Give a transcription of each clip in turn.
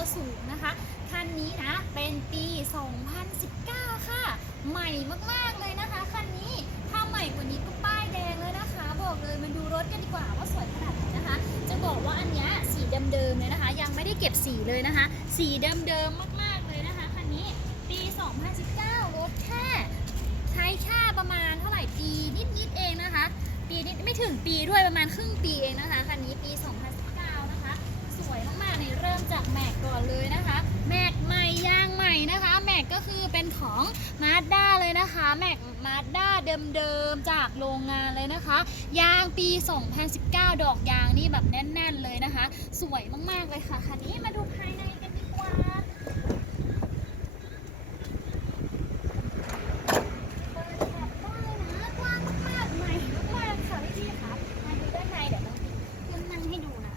คันนี้นะเป็นปี 2019 ค่ะ ใหม่มากๆเลยนะคะคันนี้ถ้าใหม่กว่านี้ก็ป้ายแดงเลยนะคะ บอกเลยมาดูรถกันดีกว่าว่าสวยขนาดไหนนะคะ จะบอกว่าอันเนี้ยสีเดิมๆเลยนะคะ ยังไม่ได้เก็บสีเลยนะคะ สีเดิมๆมากๆเลยนะคะคันนี้ปี 2019 รถแค่ใช้แค่ประมาณเท่าไหร่ปีนิดๆเองนะคะ ปีนิดไม่ถึงปีด้วยประมาณครึ่งปีเองนะคะคันนี้ปี 2019 วยมากๆนี่เริ่มจากแม็กก่อนเลยนะคะแม็กใหม่ยางใหม่นะคะแม็กก็คือเป็นของมาสด้าเลยนะคะแม็กมาสด้าเดิมๆจากโรงงานเลยนะคะ ยางปี 2019 ดอกยางนี่แบบแน่น ๆเลยนะคะ สวยมากๆเลยค่ะคันนี้มาดูภายในกันดีกว่า เปิดแถบได้นะกว้างมากๆใหม่มากๆค่ะพี่ๆค่ะมาดูด้านในเดี๋ยวเราขึ้นนั่งให้ดูนะ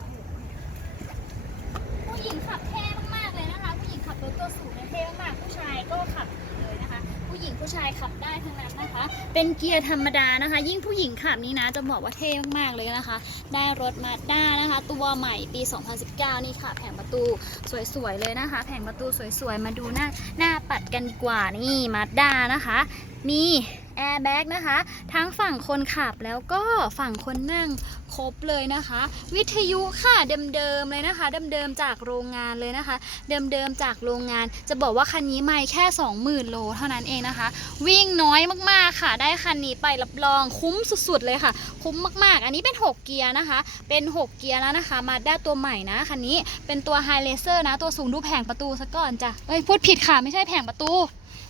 ผู้หญิงขับเท่มากๆเลยนะคะ ผู้หญิงขับรถตัวสูงเนี่ยเท่มากๆผู้ชายก็ขับเลยนะคะ ผู้หญิงผู้ชายขับได้ทั้งนั้นนะคะ เป็นเกียร์ธรรมดานะคะ ยิ่งผู้หญิงขับนี้นะจะบอกว่าเท่มากๆเลยนะคะ ได้รถมาด้านะคะ ตัวใหม่ปี 2019 นี่ค่ะ แผงประตูสวยๆเลยนะคะ แผงประตูสวยๆ มาดูหน้าหน้าปัดกันดีกว่านี่มาด้านะคะ มี แอร์แบ็กนะคะ ทั้งฝั่งคนขับแล้วก็ฝั่งคนนั่งครบเลยนะคะ วิทยุค่ะเดิมๆเลยนะคะเดิมๆจากโรงงานเลยนะคะ เดิมๆจากโรงงาน จะบอกว่าคันนี้ไม่แค่ 20,000 โลเท่านั้นเองนะคะ วิ่งน้อยมากๆค่ะ ได้คันนี้ไปรับรองคุ้มสุดๆเลยค่ะ คุ้มมากๆ อันนี้เป็น 6 เกียร์นะคะ เป็น 6 เกียร์แล้วนะคะ มาได้ตัวใหม่นะคันนี้เป็นตัวไฮเลเซอร์นะ ตัวสูงดูแผงประตูซะก่อนจ้ะเอ้ยพูดผิดค่ะไม่ใช่แผงประตู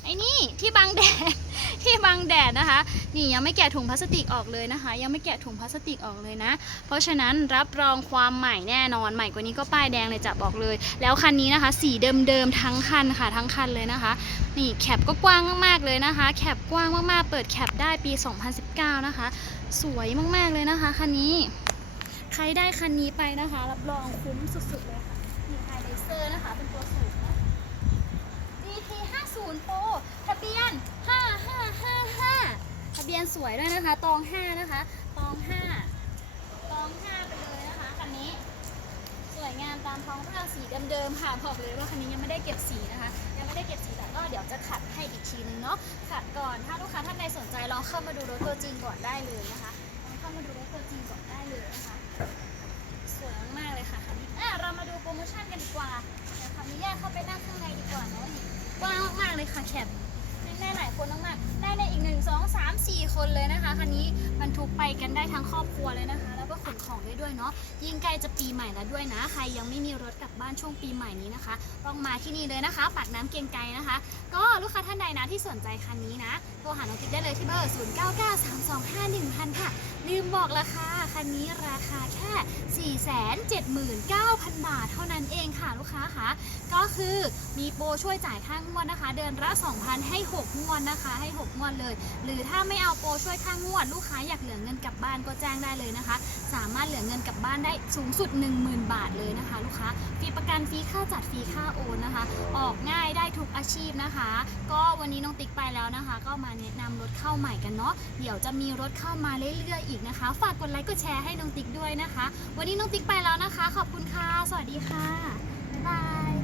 ไอ้นี่ที่บังแดดที่บังแดดนะคะ นี่ยังไม่แกะถุงพลาสติกออกเลยนะคะ ยังไม่แกะถุงพลาสติกออกเลยนะ เพราะฉะนั้นรับรองความใหม่แน่นอน ใหม่กว่านี้ก็ป้ายแดงเลยจะบอกเลย แล้วคันนี้นะคะ สีเดิมๆทั้งคันค่ะทั้งคันเลยนะคะ นี่แคปก็กว้างมากๆเลยนะคะ แคปกว้างมากๆ เปิดแคปได้ปี 2019 นะคะ สวยมากๆเลยนะคะคันนี้ ใครได้คันนี้ไปนะคะ รับรองคุ้มสุดๆเลยค่ะนี่ไฮเลเซอร์นะคะเป็นตัวสูงนะ GT 50 Pro ทะเบียน เบียนสวยด้วยนะคะตอง5นะคะตอง5ตอง5ไปเลยนะคะคันนี้ สวยงามตามท้องเรื่องสีเดิมๆค่ะบอกเลยว่าคันนี้ยังไม่ได้เก็บสีนะคะ ยังไม่ได้เก็บสีแต่ก็เดี๋ยวจะขัดให้อีกทีนึงเนาะขัดก่อนถ้าลูกค้าท่านใดสนใจลองเข้ามาดูรถตัวจริงก่อนได้เลยนะคะลองเข้ามาดูรถตัวจริงก่อนได้เลยนะคะสวยมากๆเลยค่ะคันนี้อะเรามาดูโปรโมชั่นกันดีกว่าเดี๋ยวคันนี้แยกเข้าไปนั่งข้างในดีกว่าเนาะนี่กว้างมากๆเลยค่ะแคบ ได้หลายคนมากๆได้ในอีกหนึ่งสองสามสี่คนเลยนะคะคันนี้บรรทุกไปกันได้ทั้งครอบครัวเลยนะคะ แล้วก็ขนของได้ด้วยเนาะยิ่งใกล้จะปีใหม่แล้วด้วยนะ ใครยังไม่มีรถกลับบ้านช่วงปีใหม่นี้นะคะต้องมาที่นี่เลยนะคะปากน้ำเกียงไกรนะคะ ก็ลูกค้าท่านใดนะที่สนใจคันนี้นะโทรหาน้องติ๊กได้เลยที่เบอร์0 9 9 3 2 5 1 0 0 0ค่ะลืมบอกราคา คันนี้ราคาแค่ 479,000 บาทเท่านั้นเองค่ะลูกค้าคะก็คือมีโปรช่วยจ่ายค่างวดนะคะ เดือนละ 2,000 ให้ 6 งวดนะคะ ให้ 6 งวดเลย หรือถ้าไม่เอาโปรช่วยค่างวด ลูกค้าอยากเหลือเงินกลับบ้านก็แจ้งได้เลยนะคะ สามารถเหลือเงินกลับบ้านได้สูงสุด 10,000 บาทเลยนะคะ ลูกค้า ฟรีประกัน ฟรีค่าจัด ฟรีค่าโอนนะคะ ออกง่ายได้ ทุกอาชีพนะคะ ก็วันนี้น้องติ๊กไปแล้วนะคะ ก็มาแนะนำรถเข้าใหม่กันเนาะเดี๋ยวจะมีรถเข้ามาเรื่อยๆอีกนะคะ ฝากกดไลค์กดแชร์ให้น้องติ๊กด้วยนะคะ วันนี้น้องติ๊กไปแล้วนะคะ ขอบคุณค่ะ สวัสดีค่ะบ๊ายบาย